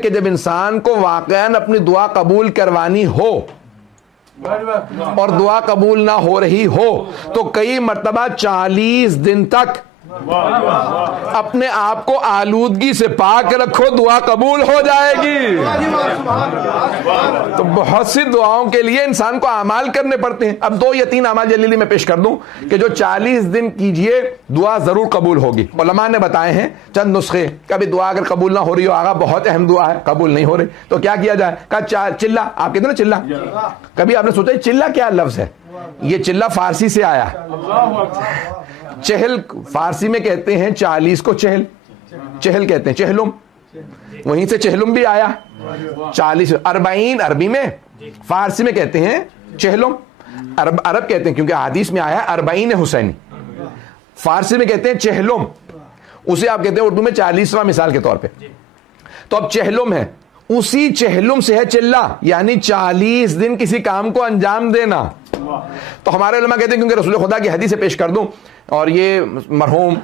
کہ جب انسان کو واقعاً اپنی دعا قبول کروانی ہو اور دعا قبول نہ ہو رہی ہو تو کئی مرتبہ 40 دن تک اپنے آپ کو آلودگی سے پاک رکھو، دعا قبول ہو جائے گی۔ تو بہت سی دعاؤں کے لیے انسان کو اعمال کرنے پڑتے ہیں۔ اب 2 یا 3 اعمال جلیلی میں پیش کر دوں کہ جو 40 دن کیجئے دعا ضرور قبول ہوگی۔ علماء نے بتائے ہیں چند نسخے، کبھی دعا اگر قبول نہ ہو رہی ہو، آغا بہت اہم دعا ہے قبول نہیں ہو رہی تو کیا کیا جائے؟ کہا چلہ، آپ کہتے ہیں نا چلہ، کبھی آپ نے سوچا چلہ کیا لفظ ہے؟ یہ چلہ فارسی سے آیا۔ چہل فارسی میں کہتے ہیں 40 کو چہل، چہل کہتے ہیں چہلم، وہیں سے چہلم بھی آیا۔ 40 40 عربی میں، فارسی میں کہتے ہیں چہلم، عرب کہتے ہیں کیونکہ حدیث میں آیا 40 حسینی، فارسی میں کہتے ہیں چہلم، اسے آپ کہتے ہیں اردو میں 40واں مثال کے طور پہ۔ تو اب چہلم ہے، اسی چہلم سے ہے چلہ، یعنی 40 دن کسی کام کو انجام دینا۔ تو ہمارے علماء کہتے ہیں کیونکہ رسول خدا کی حدیث سے پیش کر دوں، اور یہ مرحوم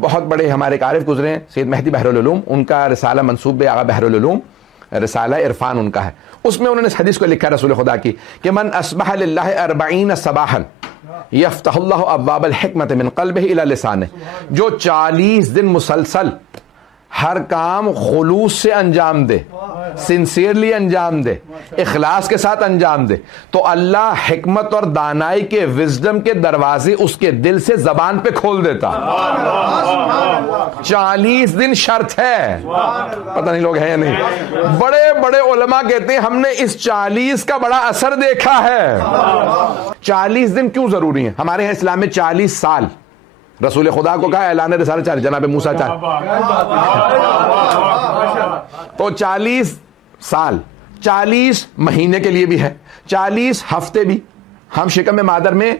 بہت بڑے ہمارے عارف گزرے ہیں سید مہدی بحر العلوم، ان کا رسالہ منسوب آغا بحر العلوم، رسالہ عرفان ان کا ہے، اس میں انہوں نے اس حدیث کو لکھا رسول خدا کی کہ من اصبح للہ 40 صباحا یفتح اللہ ابواب الحکمت من قلبہ الی لسانہ، جو 40 دن مسلسل ہر کام خلوص سے انجام دے، سنسیئرلی انجام دے، اخلاص کے ساتھ انجام دے، تو اللہ حکمت اور دانائی کے وزڈم کے دروازے اس کے دل سے زبان پہ کھول دیتا۔ 40 دن شرط ہے، پتہ نہیں لوگ ہیں یا نہیں۔ بڑے بڑے علماء کہتے ہیں ہم نے اس 40 کا بڑا اثر دیکھا ہے۔ 40 دن کیوں ضروری ہیں؟ ہمارے یہاں اسلام میں 40 سال، رسول خدا کو کہا اعلان رسالت 40، جناب موسیٰ 40، تو 40 سال، 40 مہینے کے لیے بھی ہے، 40 ہفتے بھی۔ ہم شکم مادر میں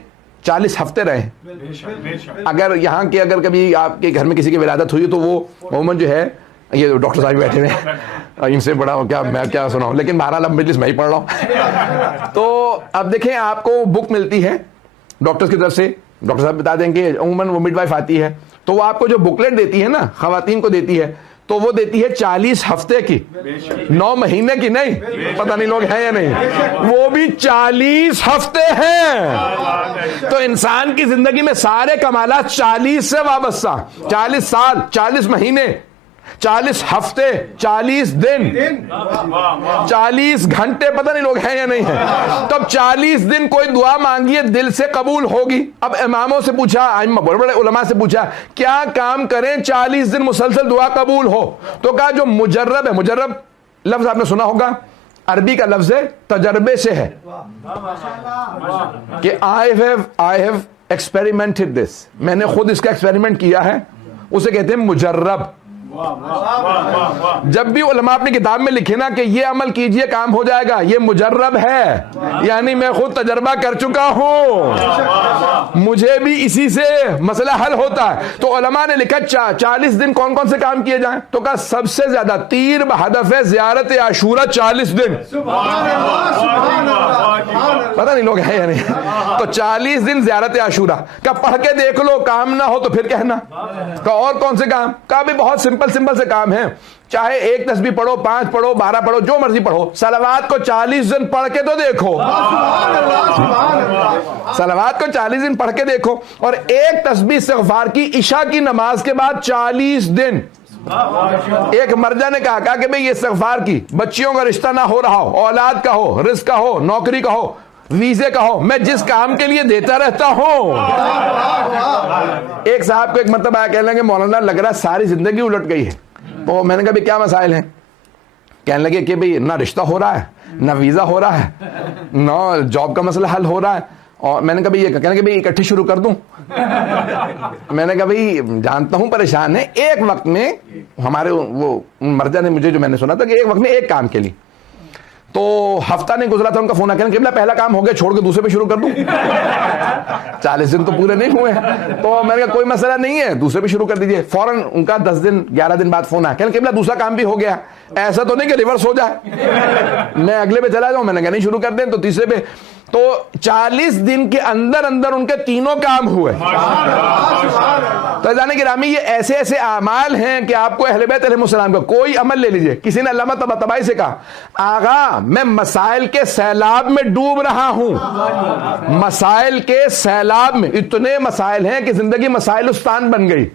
40 ہفتے رہے ہیں۔ اگر یہاں کے اگر کبھی آپ کے گھر میں کسی کی ولادت ہوئی تو وہ عموماً جو ہے، یہ ڈاکٹر صاحب بیٹھے ہوئے ان سے بڑا کیا میں کیا سناؤں، لیکن بہرحال اب مجلس میں ہی پڑھ رہا ہوں۔ تو اب دیکھیں آپ کو بک ملتی ہے ڈاکٹر کی طرف سے، ڈاکٹر صاحب بتا دیں کہ عموماً وہ مڈ وائف آتی ہے تو وہ آپ کو جو بکلیٹ دیتی ہے نا، خواتین کو دیتی ہے، تو وہ دیتی ہے 40 ہفتے کی، 9 مہینے کی نہیں، پتہ نہیں لوگ ہیں یا نہیں، وہ بھی 40 ہفتے ہیں۔ تو انسان کی زندگی میں سارے کمالات 40 سے وابستہ، 40 سال، 40 مہینے، 40 ہفتے، 40 دن، 40 گھنٹے، پتہ نہیں لوگ ہیں یا نہیں ہیں۔ تو اب 40 دن کوئی دعا مانگیے دل سے قبول ہوگی۔ اب اماموں سے پوچھا، بڑے بڑے علماء سے پوچھا کیا کام کریں 40 دن مسلسل دعا قبول ہو؟ تو کہا جو مجرب ہے، مجرب لفظ آپ نے سنا ہوگا، عربی کا لفظ ہے، تجربے سے ہے، کہ I have experimented this، میں نے خود اس کا ایکسپیریمنٹ کیا ہے، اسے کہتے ہیں مجرب۔ جب بھی علماء اپنی کتاب میں لکھے نا کہ یہ عمل کیجئے کام ہو جائے گا، یہ مجرب ہے، یعنی میں خود تجربہ کر چکا ہوں، مجھے بھی اسی سے مسئلہ حل ہوتا ہے۔ تو علماء نے لکھا 40 دن کون کون سے کام کیے جائیں؟ تو کہا سب سے زیادہ تیر بہدف زیارت عاشورہ 40 دن، پتہ نہیں لوگ ہیں یا نہیں۔ تو 40 دن زیارت عاشورہ کا پڑھ کے دیکھ لو، کام نہ ہو تو پھر کہنا۔ کہ اور کون سے کام؟ کا بھی بہت سمپل سے کام ہے، چاہے 1 تسبیح پڑھو، 5 پڑھو، 12 پڑھو، جو مرضی پڑھو، صلوات کو 40 دن پڑھ کے تو دیکھو، صلوات کو 40 دن پڑھ کے دیکھو، اور 1 تسبیح استغفار کی عشاء کی نماز کے بعد 40 دن۔ ایک مرجع نے کہا کہ بھئی یہ استغفار کی، بچیوں کا رشتہ نہ ہو رہا ہو، اولاد کا ہو، رزق کا ہو، نوکری کا ہو، ویزے کا ہو، میں جس کام کے لیے دیتا رہتا ہوں۔ ایک صاحب کو ایک مرتبہ آیا، کہنے لگے مولانا لگ رہا ساری زندگی الٹ گئی ہے۔ تو میں نے کہا کیا مسائل ہیں؟ کہنے لگے کہ بھئی نہ رشتہ ہو رہا ہے، نہ ویزا ہو رہا ہے، نہ جاب کا مسئلہ حل ہو رہا ہے۔ اور میں نے کہا یہ کہنے لگے اکٹھی شروع کر دوں؟ میں نے کہا بھئی جانتا ہوں پریشان ہے، ایک وقت میں ہمارے وہ مرجع نے مجھے جو میں نے سنا تھا کہ ایک وقت میں ایک کام کے لیے، تو ہفتہ نہیں گزرا تھا ان کا فون آ کے کہ پہلا کام ہو گیا، چھوڑ کے دوسرے پہ شروع کر دوں؟ 40 دن تو پورے نہیں ہوئے ہیں۔ تو میں نے کہا کوئی مسئلہ نہیں ہے، دوسرے پہ شروع کر دیجئے۔ فوراً ان کا 10 دن 11 دن بعد فون آیا، کہ دوسرا کام بھی ہو گیا، ایسا تو نہیں کہ ریورس ہو جائے، میں اگلے پہ چلا جاؤں؟ میں نے کہا نہیں، شروع کر دیں۔ تو تیسرے پہ تو 40 دن کے اندر اندر ان کے تینوں کام ہوئے. تو عزیزان گرامی یہ ایسے ایسے اعمال ہیں کہ آپ کو اہل بیت علیہ السلام کا کوئی عمل لے لیجئے. کسی نے علامہ طباطبائی سے کہا آغا میں مسائل کے سیلاب میں ڈوب رہا ہوں, مسائل کے سیلاب میں. اتنے مسائل ہیں کہ زندگی مسائلستان بن گئی,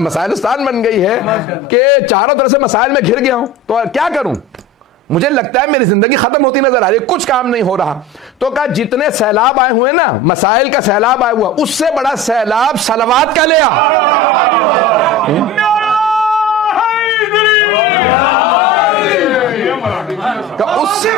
مسائلستان بن گئی ہے کہ چاروں طرف سے مسائل میں گھر گیا ہوں. تو کیا کروں, مجھے لگتا ہے میری زندگی ختم ہوتی نظر آ رہی ہے, کچھ کام نہیں ہو رہا. تو کہا جتنے سیلاب آئے ہوئے نا, مسائل کا سیلاب آیا ہوا, اس سے بڑا سیلاب صلوات کا لیا. اس سے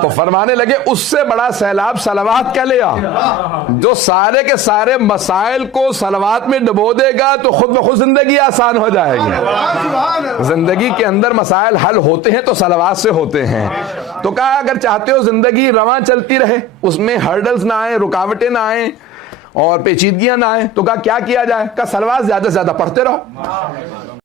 تو فرمانے لگے اس سے بڑا سیلاب صلوات کا لیا. جو سارے کے سارے مسائل کو صلوات میں ڈبو دے گا تو خود بخود زندگی آسان ہو جائے گی. زندگی کے اندر مسائل حل ہوتے ہیں تو صلوات سے ہوتے ہیں. تو کہا اگر چاہتے ہو زندگی رواں چلتی رہے, اس میں ہرڈلز نہ آئیں, رکاوٹیں نہ آئیں اور پیچیدگیاں نہ آئیں, تو کہا کیا کیا جائے. کہا صلوات زیادہ سے زیادہ پڑھتے رہو.